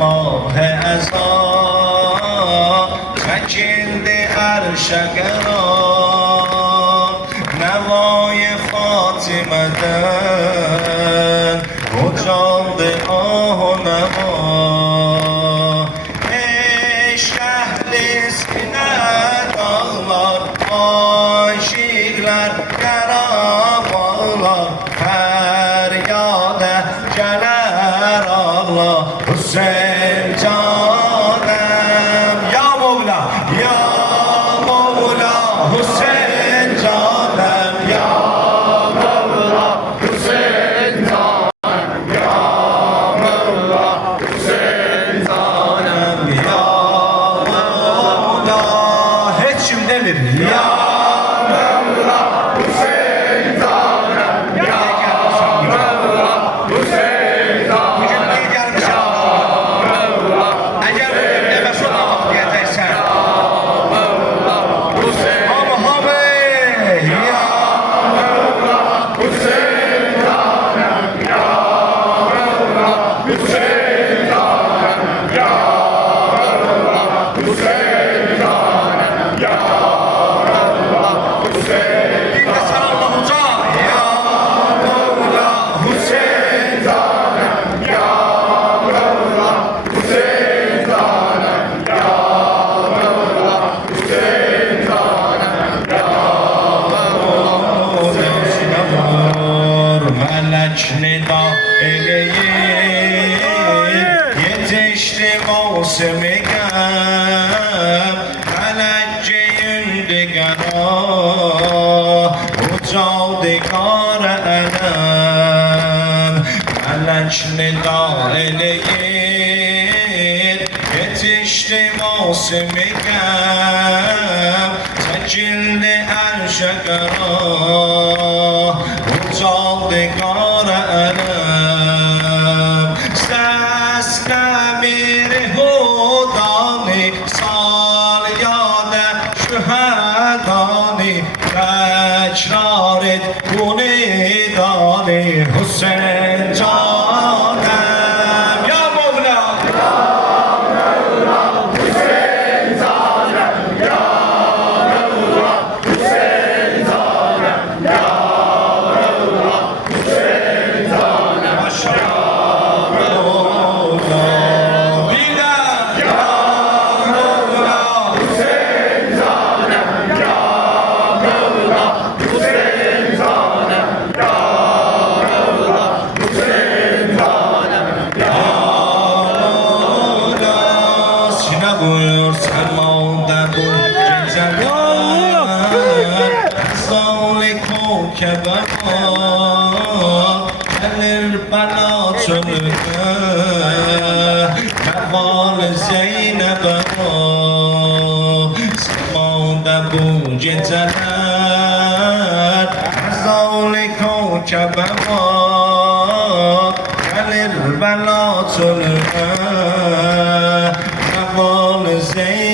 ماه ازا çekildi arşa قرار نوای فاطمه'den ucaldı ah o neva eşk ehlisine dağlar aşıklar karavalar feryade geler Allah Hüseyin canem ya Mevla ya Mevla Hüseyin canem ya Mevla Hüseyin canem ya Mevla Hüseyin canem ya Mevla hiç kim demir ya Mevla Hüseyin canem ya Mevla Hüseyin canem nida eleyip yetişti mevsimi gel melekçeyin digara ucaldı kara elem melek nida eleyip yetişti mevsimi gel çekildi erşe kara ucaldı kara elem sesle miri hudani sal yade şühedani tekrar et bu nidani Hüseyin canem ya Mevla ya Mevla Hüseyin canem ya Mevla Hüseyin canem ya gelir bana çölüme Kemal Zeynep'e semada bu geceler Zavli kevkebe gelir bana çölüme Kemal Zeynep'e